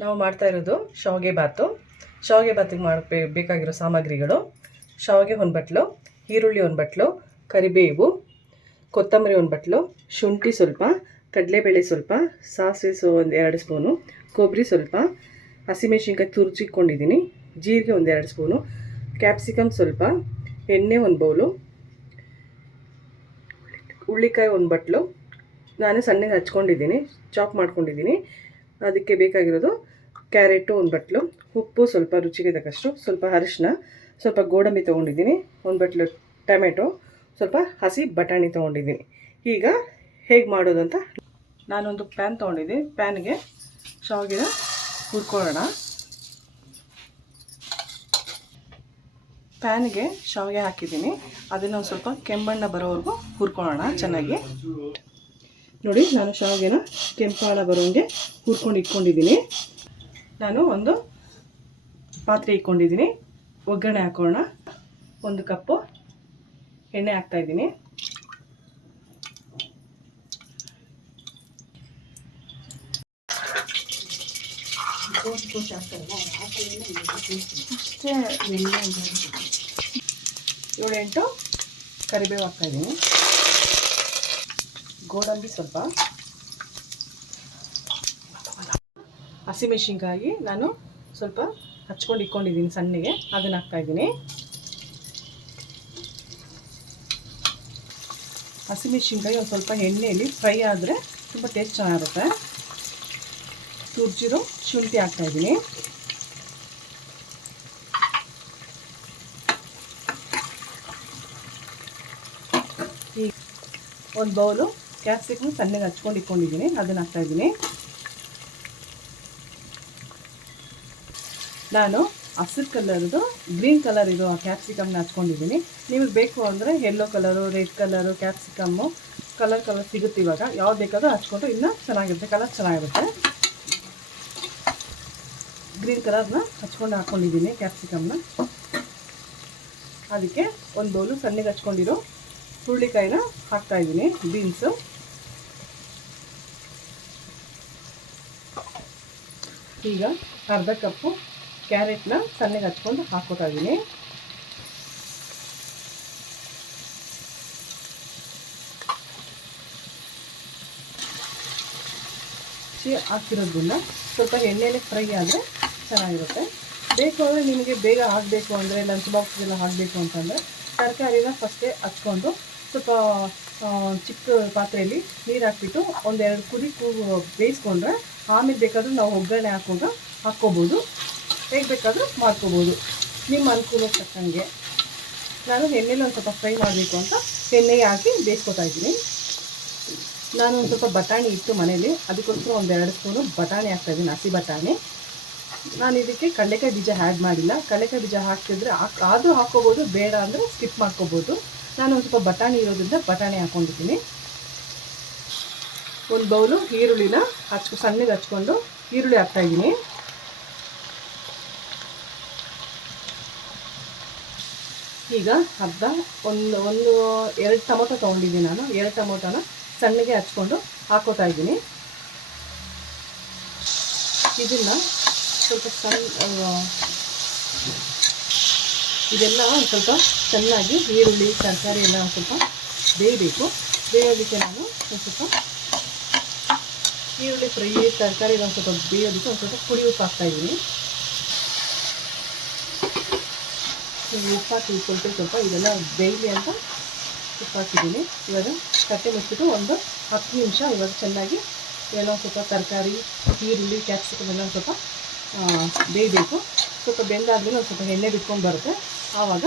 ನಾವು ಮಾಡ್ತಾ ಇರೋದು ಶಾವಿಗೆ ಬಾತು. ಶಾವಿಗೆ ಬಾತಿಗೆ ಬೇಕಾಗಿರೋ ಸಾಮಗ್ರಿಗಳು: ಶಾವಿಗೆ ಒಂದು ಬಟ್ಲು, ಈರುಳ್ಳಿ ಒಂದು ಬಟ್ಲು, ಕರಿಬೇವು, ಕೊತ್ತಂಬರಿ ಒಂದು ಬಟ್ಲು, ಶುಂಠಿ ಸ್ವಲ್ಪ, ಕಡಲೆಬೇಳೆ ಸ್ವಲ್ಪ, ಸಾಸಿವೆ ಒಂದು 2 ಸ್ಪೂನು, ಕೊಬ್ಬರಿ ಸ್ವಲ್ಪ, ಹಸಿಮೆಣಸಿನ್ಕಾಯಿ ತುರ್ಚಿಕೊಂಡಿದ್ದೀನಿ, ಜೀರಿಗೆ ಒಂದು 2 ಸ್ಪೂನು, ಕ್ಯಾಪ್ಸಿಕಮ್ ಸ್ವಲ್ಪ, ಎಣ್ಣೆ ಒಂದು ಬೌಲು, ಹುಳ್ಳಿಕಾಯಿ ಒಂದು ಬಟ್ಲು. ನಾನು ಸಣ್ಣಗೆ ಹಚ್ಕೊಂಡಿದ್ದೀನಿ, ಚಾಪ್ ಮಾಡ್ಕೊಂಡಿದ್ದೀನಿ. ಅದಕ್ಕೆ ಬೇಕಾಗಿರೋದು ಕ್ಯಾರೆಟು ಒಂದು ಬಟ್ಲು, ಉಪ್ಪು ಸ್ವಲ್ಪ ರುಚಿಗೆ ತಕ್ಕಷ್ಟು, ಸ್ವಲ್ಪ ಅರಿಶಿನ, ಸ್ವಲ್ಪ ಗೋಡಂಬಿ ತೊಗೊಂಡಿದ್ದೀನಿ, ಒಂದು ಬಟ್ಲು ಟೊಮೆಟೊ, ಸ್ವಲ್ಪ ಹಸಿ ಬಟಾಣಿ ತೊಗೊಂಡಿದ್ದೀನಿ. ಈಗ ಹೇಗೆ ಮಾಡೋದು ಅಂತ, ನಾನೊಂದು ಪ್ಯಾನ್ ತೊಗೊಂಡಿದ್ದೀನಿ. ಪ್ಯಾನ್ಗೆ ಶಾವಿಗೆನ ಹುರ್ಕೊಳ್ಳೋಣ. ಪ್ಯಾನ್ಗೆ ಶಾವಿಗೆ ಹಾಕಿದ್ದೀನಿ, ಅದನ್ನು ಒಂದು ಸ್ವಲ್ಪ ಕೆಂಬಣ್ಣ ಬರೋವರೆಗೂ ಹುರ್ಕೊಳ್ಳೋಣ ಚೆನ್ನಾಗಿ. ನೋಡಿ, ನಾನು ಶಾವಿಗೆನ ಕೆಂಪಣ್ಣ ಬರೋಂಗೆ ಹುರ್ಕೊಂಡು ಇಟ್ಕೊಂಡಿದ್ದೀನಿ. ನಾನು ಒಂದು ಪಾತ್ರೆ ಇಟ್ಕೊಂಡಿದ್ದೀನಿ, ಒಗ್ಗರಣೆ ಹಾಕೋಣ. 1 ಕಪ್ಪು ಎಣ್ಣೆ ಹಾಕ್ತಾಯಿದ್ದೀನಿ. ಅಷ್ಟೇ 7-8 ಕರಿಬೇವು ಹಾಕ್ತಾಯಿದ್ದೀನಿ, ಗೋಡಂಬಿ ಸ್ವಲ್ಪ, ಹಸಿಮೆಣಸಿನ್ಕಾಯಿ ನಾನು ಸ್ವಲ್ಪ ಹಚ್ಕೊಂಡು ಇಟ್ಕೊಂಡಿದ್ದೀನಿ ಸಣ್ಣಗೆ, ಅದನ್ನು ಹಾಕ್ತಾಯಿದ್ದೀನಿ. ಹಸಿಮೆಣಸಿನ್ಕಾಯಿ ಒಂದು ಸ್ವಲ್ಪ ಎಣ್ಣೆಯಲ್ಲಿ ಫ್ರೈ ಆದರೆ ತುಂಬ ಟೇಸ್ಟ್ ಚೆನ್ನಾಗಿರುತ್ತೆ. ತುರ್ಜಿರೋ ಶುಂಠಿ ಹಾಕ್ತಾಯಿದ್ದೀನಿ. ಈಗ ಒಂದು ಬೌಲು ಕ್ಯಾಪ್ಸಿಕಮ್ ಸಣ್ಣಗೆ ಹಚ್ಕೊಂಡು ಇಟ್ಕೊಂಡಿದ್ದೀನಿ, ಅದನ್ನು ಹಾಕ್ತಾಯಿದ್ದೀನಿ. ನಾನು ಹಸಿರು ಕಲರ್ದು ಗ್ರೀನ್ ಕಲರ್ ಇರೋ ಕ್ಯಾಪ್ಸಿಕಮ್ನ ಹಚ್ಕೊಂಡಿದ್ದೀನಿ. ನಿಮಗೆ ಬೇಕು ಅಂದರೆ yellow colour, red colour capsicum colour ಸಿಗುತ್ತೆ. ಇವಾಗ ಯಾವ್ದು ಬೇಕಾದರೂ ಹಚ್ಕೊಂಡ್ರೆ ಇನ್ನೂ ಚೆನ್ನಾಗಿರುತ್ತೆ, ಕಲರ್ ಚೆನ್ನಾಗಿರುತ್ತೆ. ಗ್ರೀನ್ ಕಲರ್ನ ಹಚ್ಕೊಂಡು ಹಾಕ್ಕೊಂಡಿದ್ದೀನಿ ಕ್ಯಾಪ್ಸಿಕಮ್ನ. ಅದಕ್ಕೆ ಒಂದು ಬೌಲು ಸಣ್ಣಗೆ ಹಚ್ಕೊಂಡಿರೋ ಹುರುಳಿಕಾಯಿನ ಹಾಕ್ತಾಯಿದ್ದೀನಿ, ಬೀನ್ಸು. ಈಗ ಅರ್ಧ ಕಪ್ಪು ಕ್ಯಾರೆಟ್ನ ಸಣ್ಣಗೆ ಹಚ್ಕೊಂಡು ಹಾಕ್ಕೊತಾ ಇದ್ದೀನಿ. ಹಾಕಿರೋದ್ರಿಂದ ಸ್ವಲ್ಪ ಎಣ್ಣೆಲೆ ಫ್ರೈ ಆದರೆ ಚೆನ್ನಾಗಿರುತ್ತೆ. ಬೇಕು ಅಂದರೆ ನಿಮಗೆ ಬೇಗ ಆಗಬೇಕು ಅಂದರೆ, ಲಂಚ್ ಬಾಕ್ಸ್ಗೆಲ್ಲ ಹಾಕಬೇಕು ಅಂತಂದರೆ ತರಕಾರಿನ ಫಸ್ಟೇ ಹಚ್ಕೊಂಡು ಸ್ವಲ್ಪ ಚಿಕ್ಕ ಪಾತ್ರೆಯಲ್ಲಿ ನೀರು ಹಾಕ್ಬಿಟ್ಟು 1-2 ಕುದಿ ಬೇಯಿಸ್ಕೊಂಡ್ರೆ ಆಮೇಲೆ ಬೇಕಾದರೂ ನಾವು ಒಗ್ಗರಣೆ ಹಾಕ್ಕೋಬೋದು. ಹೇಗೆ ಬೇಕಾದರೂ ಮಾಡ್ಕೋಬೋದು, ನಿಮ್ಮ ಅನುಕೂಲಕ್ಕೆ ತಕ್ಕಂಗೆ. ನಾನು ಎಣ್ಣೆಲಿ ಒಂದು ಸ್ವಲ್ಪ ಫ್ರೈ ಮಾಡಬೇಕು ಅಂತ ಎಣ್ಣೆಗೆ ಹಾಕಿ ಬೇಯಿಸ್ಕೊತಾ ಇದ್ದೀನಿ. ನಾನು ಒಂದು ಸ್ವಲ್ಪ ಬಟಾಣಿ ಇತ್ತು ಮನೇಲಿ, ಅದಕ್ಕೋಸ್ಕರ 1-2 ಸ್ಪೂನು ಬಟಾಣಿ ಹಾಕ್ತಾಯಿದ್ದೀನಿ, ಹಸಿ ಬಟಾಣಿ. ನಾನು ಇದಕ್ಕೆ ಕಡಲೆಕಾಯಿ ಬೀಜ ಆ್ಯಡ್ ಮಾಡಿಲ್ಲ. ಕಡಲೆಕಾಯಿ ಬೀಜ ಹಾಕ್ತಿದ್ರೆ ಆದರೂ ಹಾಕ್ಕೋಬೋದು, ಬೇಡ ಅಂದರೆ ಸ್ಕಿಪ್ ಮಾಡ್ಕೋಬೋದು. ನಾನು ಒಂದು ಸ್ವಲ್ಪ ಬಟಾಣಿ ಇರೋದ್ರಿಂದ ಬಟಾಣಿ ಹಾಕ್ಕೊಂಡಿದ್ದೀನಿ. ಒಂದು ಬೌಲು ಈರುಳ್ಳಿನ ಸಣ್ಣಗೆ ಹಚ್ಕೊಂಡು ಈರುಳ್ಳಿ ಹಾಕ್ತಾಯಿದ್ದೀನಿ. ಈಗ ಒಂದು 2 ಟೊಮೊಟೊ ತೊಗೊಂಡಿದ್ದೀನಿ ನಾನು. 2 ಟೊಮೊಟೊನ ಸಣ್ಣಗೆ ಹಚ್ಕೊಂಡು ಹಾಕೋತಾ ಇದ್ದೀನಿ. ಇದನ್ನು ಸ್ವಲ್ಪ ಇದೆಲ್ಲ ಒಂದು ಸ್ವಲ್ಪ ಚೆನ್ನಾಗಿ ಈರುಳ್ಳಿ ತರಕಾರಿ ಎಲ್ಲ ಒಂದು ಸ್ವಲ್ಪ ಬೇಯಬೇಕು. ಬೇಯೋದಕ್ಕೆ ನಾನು ಒಂದು ಸ್ವಲ್ಪ ಈರುಳ್ಳಿ ಫ್ರೈ ತರಕಾರಿ ಒಂದು ಸ್ವಲ್ಪ ಬೇಯೋದಕ್ಕೆ ಒಂದು ಸ್ವಲ್ಪ ಪುಡಿ ಉಪ್ಪು ಹಾಕ್ತಾಯಿದ್ದೀನಿ. ಉಪ್ಪು ಹಾಕಿ ಸ್ವಲ್ಪ ಇದೆಲ್ಲ ಬೇಯಲಿ ಅಂತ ಉಪ್ಪು ಹಾಕಿದ್ದೀನಿ. ಇವಾಗ ತಟ್ಟೆ ಮುಚ್ಚಿಬಿಟ್ಟು ಒಂದು 10 ನಿಮಿಷ ಇವಾಗ ಚೆನ್ನಾಗಿ ಎಲ್ಲ ಸ್ವಲ್ಪ ತರಕಾರಿ, ಈರುಳ್ಳಿ, ಕ್ಯಾಪ್ಸಿಕಮ್ ಎಲ್ಲ ಸ್ವಲ್ಪ ಬೇಯಬೇಕು. ಸ್ವಲ್ಪ ಬೆಂದಾದ್ಮೇಲೆ ಒಂದು ಸ್ವಲ್ಪ ಎಣ್ಣೆ ಬಿಟ್ಕೊಂಡು ಬರುತ್ತೆ. ಆವಾಗ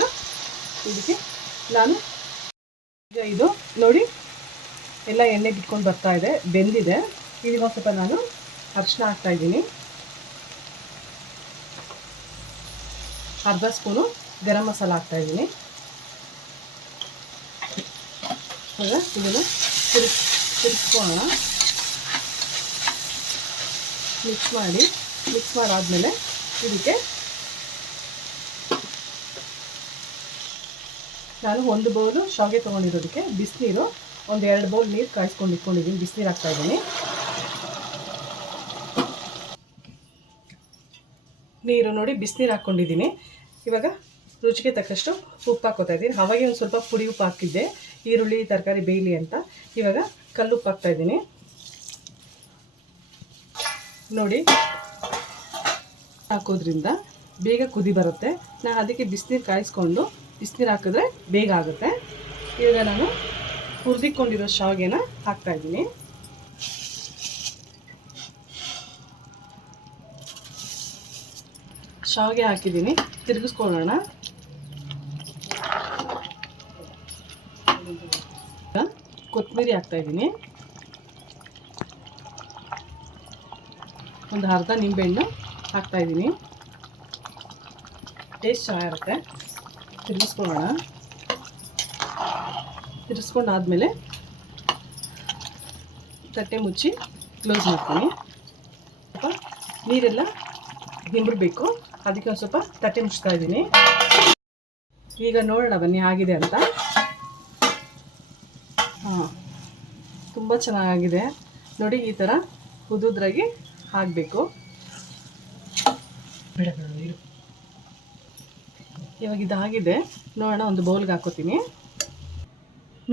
ಇದಕ್ಕೆ ನಾನು ಈಗ ಇದು ನೋಡಿ ಎಲ್ಲ ಎಣ್ಣೆ ಬಿಟ್ಕೊಂಡು ಬರ್ತಾ ಇದೆ, ಬೆಂದಿದೆ. ಇದಕ್ಕೆ ಒಂದು ಸ್ವಲ್ಪ ನಾನು ಅರಿಶಿನ ಹಾಕ್ತಾಯಿದ್ದೀನಿ, ಅರ್ಧ ಸ್ಪೂನು ಗರಂ ಮಸಾಲ ಹಾಕ್ತಾಯಿದ್ದೀನಿ. ಈಗ ಇದನ್ನು ತಿರ್ಸ್ಕೊಳ್ಳೋಣ. ಮಿಕ್ಸ್ ಮಾಡಾದಮೇಲೆ ಇದಕ್ಕೆ ನಾನು 1 ಬೌಲು ಶಾವಿಗೆ ತೊಗೊಂಡಿರೋದಕ್ಕೆ ಬಿಸಿನೀರು, 1-2 ಬೌಲ್ ನೀರು ಕಾಯಿಸ್ಕೊಂಡು ಇಟ್ಕೊಂಡಿದ್ದೀನಿ. ಬಿಸಿನೀರು ಹಾಕ್ತಾಯಿದ್ದೀನಿ. ನೀರು ನೋಡಿ ಬಿಸಿನೀರು ಹಾಕ್ಕೊಂಡಿದ್ದೀನಿ. ಇವಾಗ ರುಚಿಗೆ ತಕ್ಕಷ್ಟು ಉಪ್ಪು ಹಾಕೋತಾ ಇದ್ದೀನಿ. ಅವಾಗೆ ಒಂದು ಸ್ವಲ್ಪ ಪುಡಿ ಉಪ್ಪು ಹಾಕಿದ್ದೆ ಈರುಳ್ಳಿ ತರಕಾರಿ ಬೇಯಲಿ ಅಂತ. ಇವಾಗ ಕಲ್ಲುಪ್ಪು ಹಾಕ್ತಾಯಿದ್ದೀನಿ. ನೋಡಿ, ಹಾಕೋದ್ರಿಂದ ಬೇಗ ಕುದಿ ಬರುತ್ತೆ. ನಾನು ಅದಕ್ಕೆ ಬಿಸಿನೀರು ಕಾಯಿಸ್ಕೊಂಡು ಬಿಸಿನೀರು ಹಾಕಿದ್ರೆ ಬೇಗ ಆಗುತ್ತೆ. ಇವಾಗ ನಾನು ಹುರಿದಿಕೊಂಡಿರೋ ಶಾವಿಗೆನ ಹಾಕ್ತಾಯಿದ್ದೀನಿ. ಶಾವಿಗೆ ಹಾಕಿದ್ದೀನಿ, ತಿರುಗಿಸ್ಕೊಳ್ಳೋಣ. ಕೊತ್ತಂಬರಿ ಹಾಕ್ತಾಯಿದ್ದೀನಿ. ಒಂದು ಅರ್ಧ ನಿಂಬೆಹಣ್ಣು ಹಾಕ್ತಾಯಿದ್ದೀನಿ. ಟೇಸ್ಟ್ ಚೆನ್ನಾಗಿರುತ್ತೆ. ತಿರುಗಿಸ್ಕೊಳ್ಳೋಣ. ತಿರುಗಿಸ್ಕೊಂಡಾದ್ಮೇಲೆ ತಟ್ಟೆ ಮುಚ್ಚಿ ಕ್ಲೋಸ್ ಮಾಡ್ತೀನಿ. ಸ್ವಲ್ಪ ನೀರೆಲ್ಲ ಹಿಂಬರಬೇಕು, ಅದಕ್ಕೆ ಒಂದು ಸ್ವಲ್ಪ ತಟ್ಟೆ ಮುಚ್ತಾ ಇದ್ದೀನಿ. ಈಗ ನೋಡೋಣ ಬನ್ನಿ ಆಗಿದೆ ಅಂತ. ಹಾಂ, ತುಂಬ ಚೆನ್ನಾಗಿದೆ ನೋಡಿ. ಈ ಥರ ಉದುದ್ರಾಗಿ ಹಾಕಬೇಕು. ಇವಾಗ ಇದಾಗಿದೆ, ನೋಡೋಣ. ಒಂದು ಬೌಲ್ಗೆ ಹಾಕೋತೀನಿ.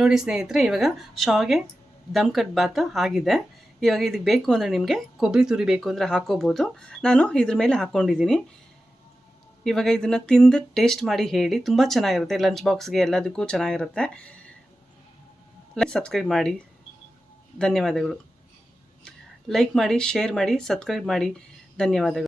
ನೋಡಿ ಸ್ನೇಹಿತರೆ, ಇವಾಗ ಶಾವಿಗೆ ದಮ್ ಕಟ್ ಬಾತ್ ಆಗಿದೆ. ಇವಾಗ ಇದಕ್ಕೆ ಬೇಕು ಅಂದರೆ ನಿಮಗೆ ಕೊಬ್ಬರಿ ತುರಿ ಬೇಕು ಅಂದರೆ ಹಾಕೋಬೋದು. ನಾನು ಇದ್ರ ಮೇಲೆ ಹಾಕ್ಕೊಂಡಿದ್ದೀನಿ. ಇವಾಗ ಇದನ್ನು ತಿಂದು ಟೇಸ್ಟ್ ಮಾಡಿ ಹೇಳಿ. ತುಂಬ ಚೆನ್ನಾಗಿರುತ್ತೆ. ಲಂಚ್ ಬಾಕ್ಸ್ಗೆ ಎಲ್ಲದಕ್ಕೂ ಚೆನ್ನಾಗಿರುತ್ತೆ. ಸಬ್ಸ್ಕ್ರೈಬ್ ಮಾಡಿ. ಧನ್ಯವಾದಗಳು. ಲೈಕ್ ಮಾಡಿ, ಶೇರ್ ಮಾಡಿ, ಸಬ್ಸ್ಕ್ರೈಬ್ ಮಾಡಿ. ಧನ್ಯವಾದಗಳು.